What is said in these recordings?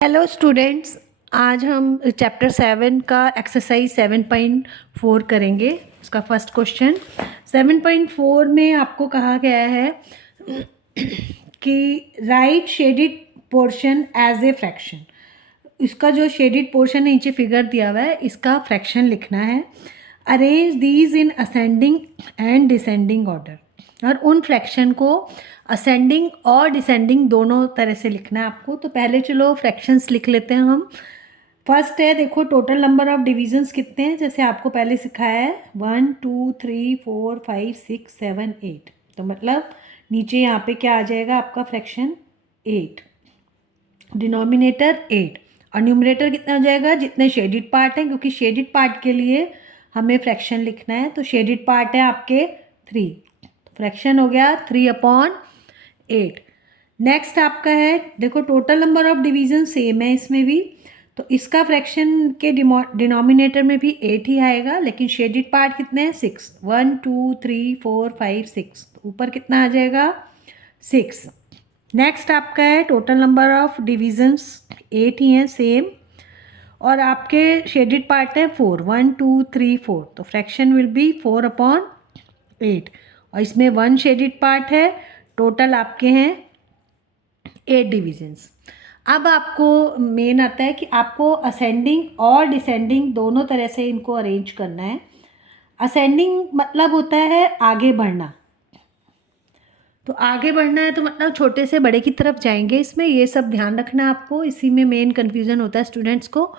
Hello students, आज हम chapter 7 का एक्सरसाइज 7.4 करेंगे। उसका फर्स्ट क्वेश्चन 7.4 में आपको कहा गया है कि right shaded portion as a fraction. इसका जो शेडिड पोर्शन नीचे फिगर दिया हुआ है, इसका फ्रैक्शन लिखना है। Arrange these in ascending and descending order, और उन फ्रैक्शन को असेंडिंग और डिसेंडिंग दोनों तरह से लिखना है आपको। तो पहले चलो फ्रैक्शंस लिख लेते हैं हम। फर्स्ट है, देखो टोटल नंबर ऑफ डिविजन्स कितने हैं, जैसे आपको पहले सिखाया है 1 2 3 4 5 6 7 8। तो मतलब नीचे यहाँ पे क्या आ जाएगा आपका फ्रैक्शन 8, डिनोमिनेटर 8, और न्यूमरेटर कितना हो जाएगा जितने शेडिड पार्ट हैं, क्योंकि शेडिड पार्ट के लिए हमें फ्रैक्शन लिखना है। तो शेडिड पार्ट है आपके 3, फ्रैक्शन हो गया 3/8। नेक्स्ट आपका है, देखो total number of division same है इसमें भी, तो इसका फ्रैक्शन के डिनोमिनेटर में भी 8 ही आएगा, लेकिन शेडिड पार्ट कितने हैं 6, 1 2 3 4 5 6, ऊपर कितना आ जाएगा 6। नेक्स्ट आपका है टोटल नंबर ऑफ डिविजन्स 8 ही हैं सेम, और आपके शेडिड पार्ट है 4, 1 2 3 4, तो फ्रैक्शन विल बी 4/8, और इसमें 1 शेडिड पार्ट है। टोटल आपके हैं 8 डिविजन्स। अब आपको मेन आता है कि आपको असेंडिंग और डिसेंडिंग दोनों तरह से इनको अरेंज करना है। असेंडिंग मतलब होता है आगे बढ़ना, तो आगे बढ़ना है तो मतलब छोटे से बड़े की तरफ जाएंगे। इसमें ये सब ध्यान रखना है आपको, इसी में मेन कन्फ्यूज़न होता है स्टूडेंट्स को।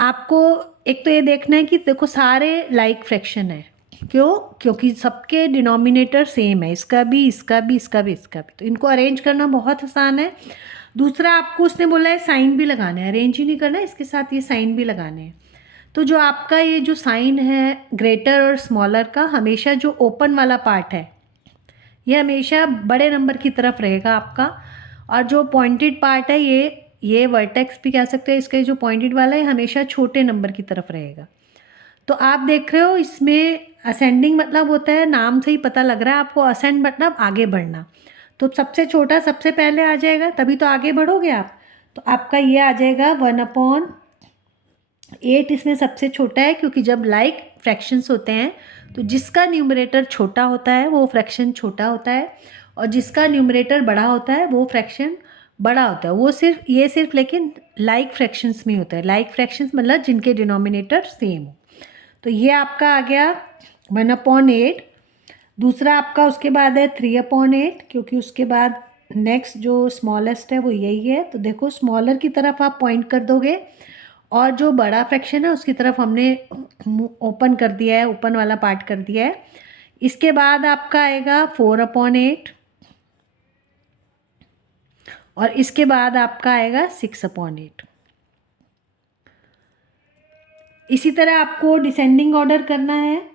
आपको एक तो ये देखना है कि देखो सारे लाइक फ्रैक्शन है, क्यों? क्योंकि सबके डिनोमिनेटर सेम है, इसका भी इसका भी इसका भी इसका भी, तो इनको अरेंज करना बहुत आसान है। दूसरा आपको उसने बोला है साइन भी लगाना है, अरेंज ही नहीं करना है, इसके साथ ये साइन भी लगाने हैं। तो जो आपका ये जो साइन है ग्रेटर और स्मॉलर का, हमेशा जो ओपन वाला पार्ट है ये हमेशा बड़े नंबर की तरफ रहेगा आपका, और जो पॉइंटेड पार्ट है ये वर्टेक्स भी कह सकते हैं, इसका जो पॉइंटेड वाला है हमेशा छोटे नंबर की तरफ रहेगा। तो आप देख रहे हो इसमें असेंडिंग मतलब होता है, नाम से ही पता लग रहा है आपको, असेंड मतलब आगे बढ़ना। तो सबसे छोटा सबसे पहले आ जाएगा, तभी तो आगे बढ़ोगे आप। तो आपका ये आ जाएगा 1/8, इसमें सबसे छोटा है, क्योंकि जब लाइक फ्रैक्शंस होते हैं तो जिसका न्यूमरेटर छोटा होता है वो फ्रैक्शन छोटा होता है, और जिसका न्यूमरेटर बड़ा होता है वो फ्रैक्शन बड़ा होता है। वो सिर्फ लेकिन लाइक फ्रैक्शंस में होता है। लाइक फ्रैक्शंस मतलब जिनके डिनोमिनेटर सेम हो। तो ये आपका आ गया 1/8। दूसरा आपका उसके बाद है 3/8, क्योंकि उसके बाद नेक्स्ट जो स्मॉलेस्ट है वो यही है। तो देखो स्मॉलर की तरफ आप पॉइंट कर दोगे, और जो बड़ा फ्रैक्शन है उसकी तरफ हमने ओपन कर दिया है, ओपन वाला पार्ट कर दिया है। इसके बाद आपका आएगा 4/8, और इसके बाद आपका आएगा 6/8। इसी तरह आपको डिसेंडिंग ऑर्डर करना है।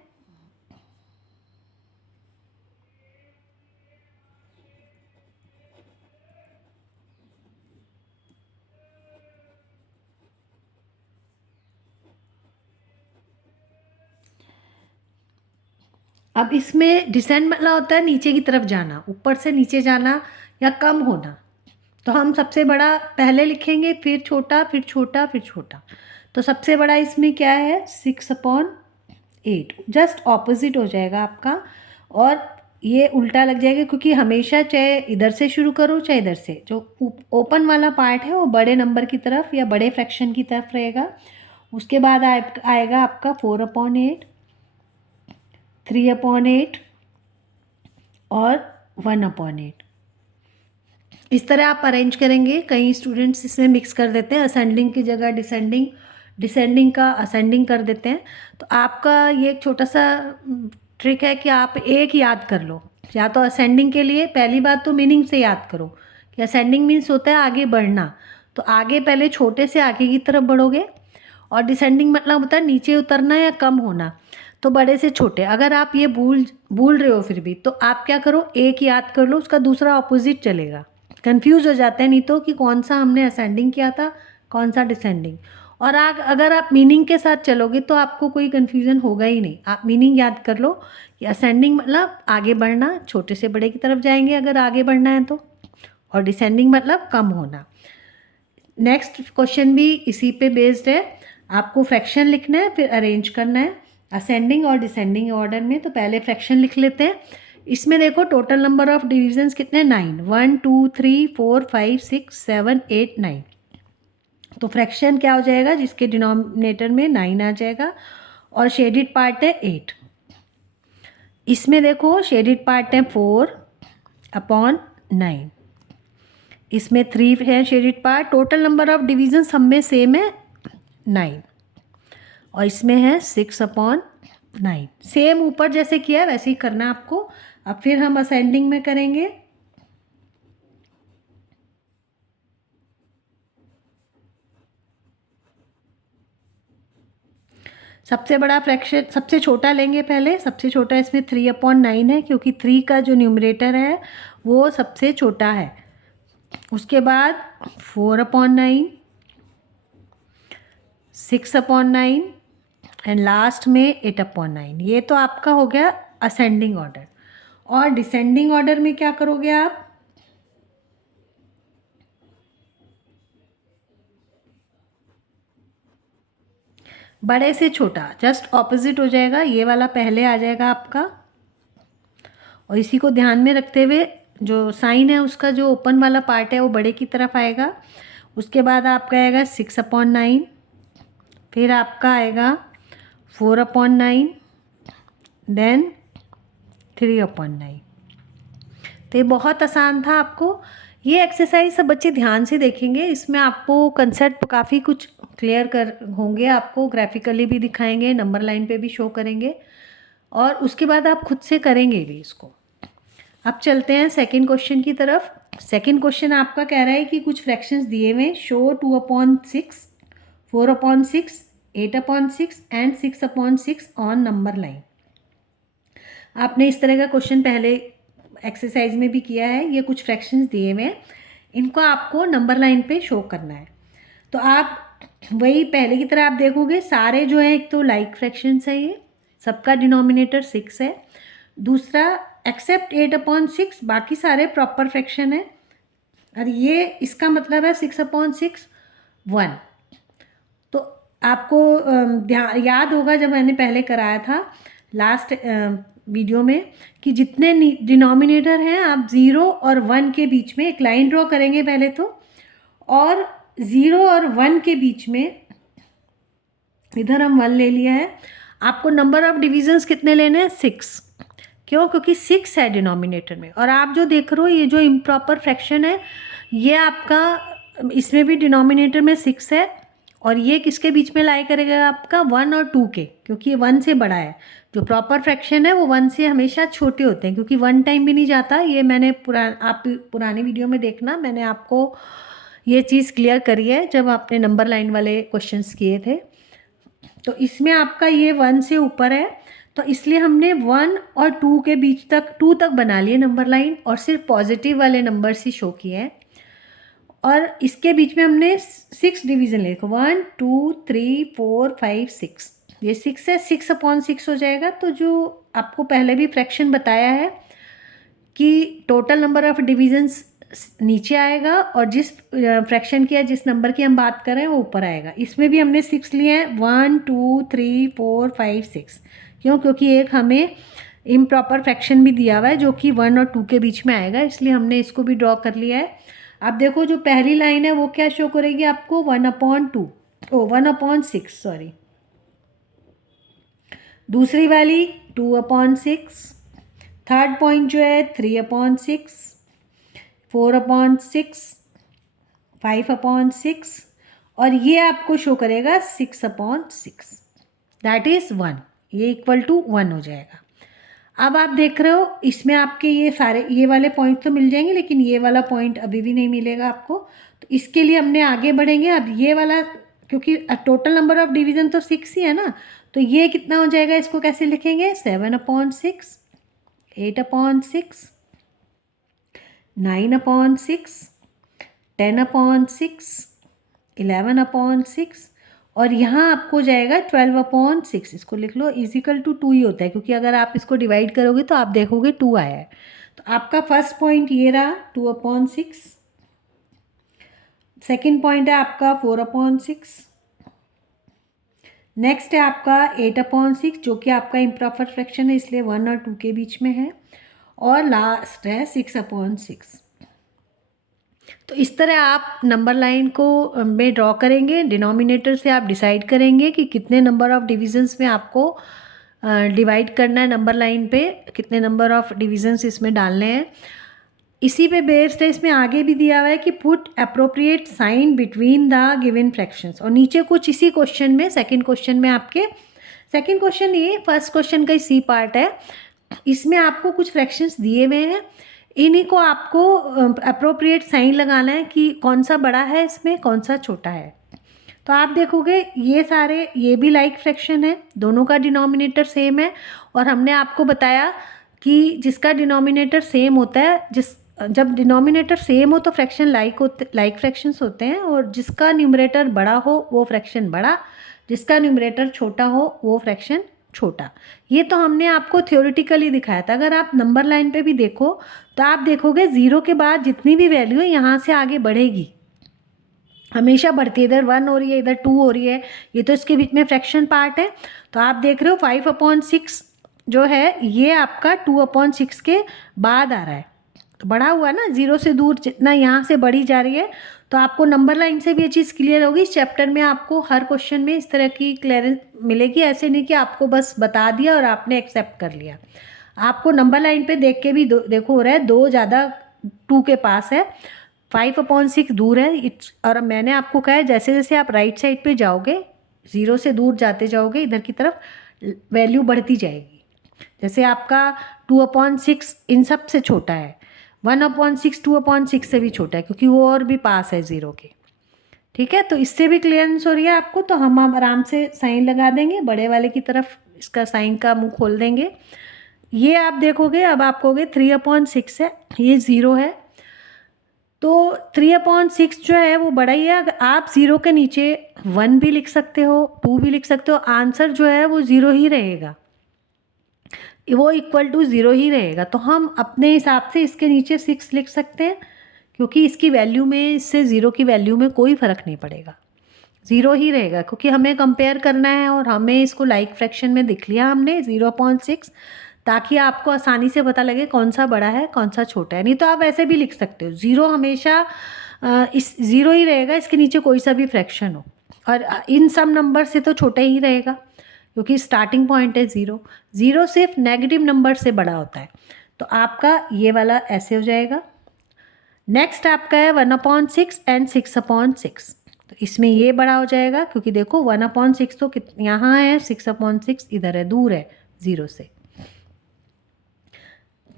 अब इसमें डिसेंड मतलब होता है नीचे की तरफ जाना, ऊपर से नीचे जाना या कम होना। तो हम सबसे बड़ा पहले लिखेंगे, फिर छोटा, फिर छोटा, फिर छोटा। तो सबसे बड़ा इसमें क्या है 6/8, जस्ट ऑपोजिट हो जाएगा आपका, और ये उल्टा लग जाएगा, क्योंकि हमेशा चाहे इधर से शुरू करो चाहे इधर से, जो ओपन वाला पार्ट है वो बड़े नंबर की तरफ या बड़े फ्रैक्शन की तरफ रहेगा। उसके बाद आएगा आपका 4/8, 3/8 और 1/8। इस तरह आप अरेंज करेंगे। कई स्टूडेंट्स इसमें मिक्स कर देते हैं, असेंडिंग की जगह डिसेंडिंग, डिसेंडिंग का असेंडिंग कर देते हैं। तो आपका ये एक छोटा सा ट्रिक है कि आप एक याद कर लो, या तो असेंडिंग के लिए पहली बात तो मीनिंग से याद करो कि असेंडिंग मीन्स होता है आगे बढ़ना, तो आगे पहले छोटे से आगे की तरफ बढ़ोगे, और डिसेंडिंग मतलब होता है नीचे उतरना या कम होना, तो बड़े से छोटे। अगर आप ये भूल रहे हो फिर भी, तो आप क्या करो, एक याद कर लो, उसका दूसरा ऑपोजिट चलेगा। कंफ्यूज हो जाते हैं नहीं तो कि कौन सा हमने असेंडिंग किया था कौन सा डिसेंडिंग। और अगर आप मीनिंग के साथ चलोगे तो आपको कोई कन्फ्यूज़न होगा ही नहीं। आप मीनिंग याद कर लो कि असेंडिंग मतलब आगे बढ़ना, छोटे से बड़े की तरफ जाएंगे अगर आगे बढ़ना है तो, और डिसेंडिंग मतलब कम होना। नेक्स्ट क्वेश्चन भी इसी पे बेस्ड है। आपको फ्रैक्शन लिखना है, फिर अरेंज करना है असेंडिंग और डिसेंडिंग ऑर्डर में। तो पहले फ्रैक्शन लिख लेते हैं। इसमें देखो टोटल नंबर ऑफ डिविजन्स कितने, 9, 1 2 3 4 5 6 7 8 9। तो फ्रैक्शन क्या हो जाएगा, जिसके डिनोमिनेटर में 9 आ जाएगा और शेडेड पार्ट है 8। इसमें देखो शेडेड पार्ट है 4/9, इसमें 3 है shaded part. Total number of division सब में सेम है 9 और इसमें है 6/9। सेम ऊपर जैसे किया है वैसे ही करना है आपको। अब फिर हम असेंडिंग में करेंगे। सबसे बड़ा फ्रैक्शन, सबसे छोटा लेंगे पहले। सबसे छोटा इसमें 3/9 है, क्योंकि 3 का जो न्यूमरेटर है वो सबसे छोटा है। उसके बाद 4/9, 6/9 एंड लास्ट में 8/9। ये तो आपका हो गया असेंडिंग ऑर्डर। और डिसेंडिंग ऑर्डर में क्या करोगे आप, बड़े से छोटा जस्ट ऑपोजिट हो जाएगा। ये वाला पहले आ जाएगा आपका, और इसी को ध्यान में रखते हुए जो साइन है उसका जो ओपन वाला पार्ट है वो बड़े की तरफ आएगा। उसके बाद आपका आएगा 6/9, फिर आपका आएगा 4/9, देन 3/9। तो ये बहुत आसान था। आपको ये एक्सरसाइज सब बच्चे ध्यान से देखेंगे, इसमें आपको कंसेप्ट काफ़ी कुछ क्लियर कर होंगे। आपको ग्राफिकली भी दिखाएंगे, नंबर लाइन पे भी शो करेंगे, और उसके बाद आप खुद से करेंगे भी इसको। अब चलते हैं सेकंड क्वेश्चन की तरफ। सेकंड क्वेश्चन आपका कह रहा है कि कुछ फ्रैक्शंस दिए हुए, show 2/6, 4/6, 8/6 and 6/6 on number line. आपने इस तरह का क्वेश्चन पहले एक्सरसाइज में भी किया है। ये कुछ फ्रैक्शंस दिए हुए हैं, इनको आपको नंबर लाइन पे शो करना है। तो आप वही पहले की तरह आप देखोगे, सारे जो है, एक तो लाइक फ्रैक्शंस है, ये सबका डिनोमिनेटर 6 है। दूसरा एक्सेप्ट 8/6, बाकी सारे प्रॉपर फ्रैक्शन है। और ये इसका मतलब है 6/6 1। तो आपको याद होगा जब मैंने पहले कराया था लास्ट वीडियो में, कि जितने डिनोमिनेटर हैं आप 0 और 1 के बीच में एक लाइन ड्रॉ करेंगे पहले तो, और 0 और 1 के बीच में इधर हम 1 ले लिया है। आपको नंबर ऑफ डिविजन्स कितने लेने हैं, 6। क्यों, क्योंकि 6 है डिनोमिनेटर में। और आप जो देख रहे हो ये जो इम्प्रॉपर फ्रैक्शन है, ये आपका इसमें भी डिनोमिनेटर में 6 है, और ये किसके बीच में लाई करेगा, आपका 1 और 2 के, क्योंकि ये 1 से बड़ा है। जो प्रॉपर फ्रैक्शन है वो 1 से हमेशा छोटे होते हैं, क्योंकि 1 टाइम भी नहीं जाता। ये मैंने आप पुराने वीडियो में देखना, मैंने आपको ये चीज़ क्लियर करी है जब आपने नंबर लाइन वाले क्वेश्चंस किए थे। तो इसमें आपका ये 1 से ऊपर है, तो इसलिए हमने 1 और 2 के बीच तक 2 तक बना लिए नंबर लाइन, और सिर्फ पॉजिटिव वाले नंबर्स ही शो किए हैं। और इसके बीच में हमने 6 डिवीज़न ले, 1 2 3 4 5 6, ये 6 है, 6/6 हो जाएगा। तो जो आपको पहले भी फ्रैक्शन बताया है कि टोटल नंबर ऑफ डिविजन्स नीचे आएगा, और जिस फ्रैक्शन की जिस नंबर की हम बात कर रहे हैं वो ऊपर आएगा। इसमें भी हमने 6 लिए हैं, 1 2 3 4 5 6। क्यों, क्योंकि एक हमें इम्प्रॉपर फ्रैक्शन भी दिया हुआ है जो कि 1 और 2 के बीच में आएगा, इसलिए हमने इसको भी ड्रॉ कर लिया है। अब देखो जो पहली लाइन है वो क्या शो करेगी आपको, 1/6, सॉरी। दूसरी वाली 2/6, थर्ड पॉइंट जो है 3/6, 4/6, 5/6, और ये आपको शो करेगा 6/6, दैट इज़ 1। ये इक्वल टू 1 हो जाएगा। अब आप देख रहे हो इसमें आपके ये सारे ये वाले पॉइंट तो मिल जाएंगे, लेकिन ये वाला पॉइंट अभी भी नहीं मिलेगा आपको। तो इसके लिए हमने आगे बढ़ेंगे। अब ये वाला, क्योंकि टोटल नंबर ऑफ डिवीज़न तो 6 ही है ना, तो ये कितना हो जाएगा, इसको कैसे लिखेंगे, 7/6, 8/6, 9/6, 10/6, 11/6, और यहाँ आपको जाएगा 12/6। इसको लिख लो, इजिकल टू 2 ही होता है, क्योंकि अगर आप इसको डिवाइड करोगे तो आप देखोगे 2 आया है। तो आपका फर्स्ट पॉइंट ये रहा 2/6, सेकेंड पॉइंट है आपका 4/6। नेक्स्ट है आपका 8/6 जो कि आपका इम्प्रॉपर फ्रैक्शन है, इसलिए 1 और 2 के बीच में है। और लास्ट है 6/6। तो इस तरह आप नंबर लाइन को में ड्रॉ करेंगे। डिनोमिनेटर से आप डिसाइड करेंगे कि कितने नंबर ऑफ डिविजन्स में आपको डिवाइड करना है, नंबर लाइन पे कितने नंबर ऑफ डिविजन्स इसमें डालने हैं। इसी पे बेस्ड है, इसमें आगे भी दिया हुआ है कि put appropriate sign between the given fractions. और नीचे कुछ इसी क्वेश्चन में, सेकंड क्वेश्चन में आपके, सेकंड क्वेश्चन ये फर्स्ट क्वेश्चन का ही सी पार्ट है, इसमें आपको कुछ फ्रैक्शंस दिए हुए हैं, इन्हीं को आपको अप्रोप्रिएट साइन लगाना है कि कौन सा बड़ा है इसमें, कौन सा छोटा है। तो आप देखोगे ये सारे, ये भी लाइक फ्रैक्शन है, दोनों का डिनोमिनेटर सेम है। और हमने आपको बताया कि जिसका डिनोमिनेटर सेम होता है, जब डिनोमिनेटर सेम हो तो फ्रैक्शन लाइक फ्रैक्शंस होते हैं, और जिसका न्यूमरेटर बड़ा हो वो फ्रैक्शन बड़ा, जिसका न्यूमरेटर छोटा हो वो फ्रैक्शन छोटा। ये तो हमने आपको थ्योरेटिकली दिखाया था। अगर आप नंबर लाइन पे भी देखो तो आप देखोगे 0 के बाद जितनी भी वैल्यू है यहाँ से आगे बढ़ेगी, हमेशा बढ़ती है। इधर 1 हो रही है, इधर 2 हो रही है, ये तो इसके बीच में फ्रैक्शन पार्ट है। तो आप देख रहे हो 5/6 जो है ये आपका 2/6 के बाद आ रहा है, तो बढ़ा हुआ ना, 0 से दूर जितना यहाँ से बढ़ी जा रही है। तो आपको नंबर लाइन से भी ये चीज़ क्लियर होगी। इस चैप्टर में आपको हर क्वेश्चन में इस तरह की क्लियरेंस मिलेगी, ऐसे नहीं कि आपको बस बता दिया और आपने एक्सेप्ट कर लिया। आपको नंबर लाइन पे देख के भी देखो हो रहा है 2 ज़्यादा 2 के पास है, 5/6 दूर है। और मैंने आपको कहा है जैसे जैसे आप राइट साइड पे जाओगे, 0 से दूर जाते जाओगे, इधर की तरफ वैल्यू बढ़ती जाएगी। जैसे आपका 2/6 इन सब से छोटा है, 1/6 2/6 से भी छोटा है, क्योंकि वो और भी पास है 0 के। ठीक है, तो इससे भी क्लियरेंस हो रही है आपको। तो हम आराम से साइन लगा देंगे, बड़े वाले की तरफ इसका साइन का मुंह खोल देंगे। ये आप देखोगे, अब आप कहोगे 3/6 है, ये 0 है, तो 3/6 जो है वो बड़ा ही है। अगर आप 0 के नीचे 1 भी लिख सकते हो, 2 भी लिख सकते हो, आंसर जो है वो 0 ही रहेगा, वो इक्वल टू 0 ही रहेगा। तो हम अपने हिसाब से इसके नीचे 6 लिख सकते हैं, क्योंकि इसकी वैल्यू में, इससे 0 की वैल्यू में कोई फ़र्क नहीं पड़ेगा, 0 ही रहेगा, क्योंकि हमें कंपेयर करना है और हमें इसको लाइक फ्रैक्शन में दिख लिया हमने 0/6, ताकि आपको आसानी से पता लगे कौन सा बड़ा है कौन सा छोटा है। नहीं तो आप ऐसे भी लिख सकते हो, 0 हमेशा इस 0 ही रहेगा, इसके नीचे कोई सा भी फ्रैक्शन हो, और इन सब नंबर से तो छोटा ही रहेगा, क्योंकि स्टार्टिंग पॉइंट है 0। 0 सिर्फ नेगेटिव नंबर से बड़ा होता है। तो आपका ये वाला ऐसे हो जाएगा। नेक्स्ट आपका है 1/6 एंड 6/6। तो इसमें ये बड़ा हो जाएगा, क्योंकि देखो 1/6 तो यहाँ है, 6/6 इधर है, दूर है 0 से।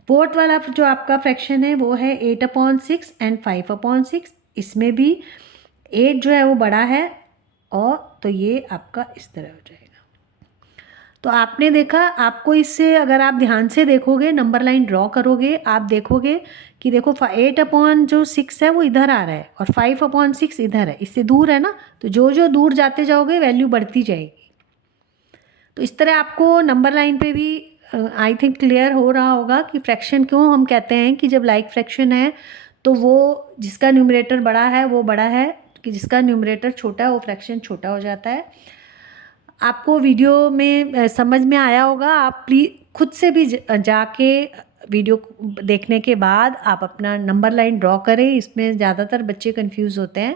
फोर्थ वाला जो आपका फ्रैक्शन है वो है 8/6 एंड 5/6। इसमें भी 8 जो है वो बड़ा है, और तो ये आपका इस तरह हो जाएगा। तो आपने देखा, आपको इससे अगर आप ध्यान से देखोगे, नंबर लाइन ड्रॉ करोगे, आप देखोगे कि देखो 8/6 है वो इधर आ रहा है, और 5/6 इधर है, इससे दूर है ना। तो जो जो दूर जाते जाओगे वैल्यू बढ़ती जाएगी। तो इस तरह आपको नंबर लाइन पे भी आई थिंक क्लियर हो रहा होगा कि फ्रैक्शन क्यों हम कहते हैं कि जब लाइक फ्रैक्शन है तो वो जिसका न्यूमरेटर बड़ा है वो बड़ा है, कि जिसका न्यूमरेटर छोटा है वो फ्रैक्शन छोटा हो जाता है। आपको वीडियो में समझ में आया होगा। आप प्लीज़ खुद से भी जाके वीडियो देखने के बाद आप अपना नंबर लाइन ड्रॉ करें। इसमें ज़्यादातर बच्चे कंफ्यूज होते हैं,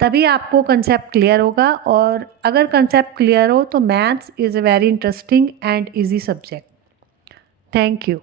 तभी आपको कंसेप्ट क्लियर होगा। और अगर कंसेप्ट क्लियर हो तो maths is a very interesting and easy subject. Thank you.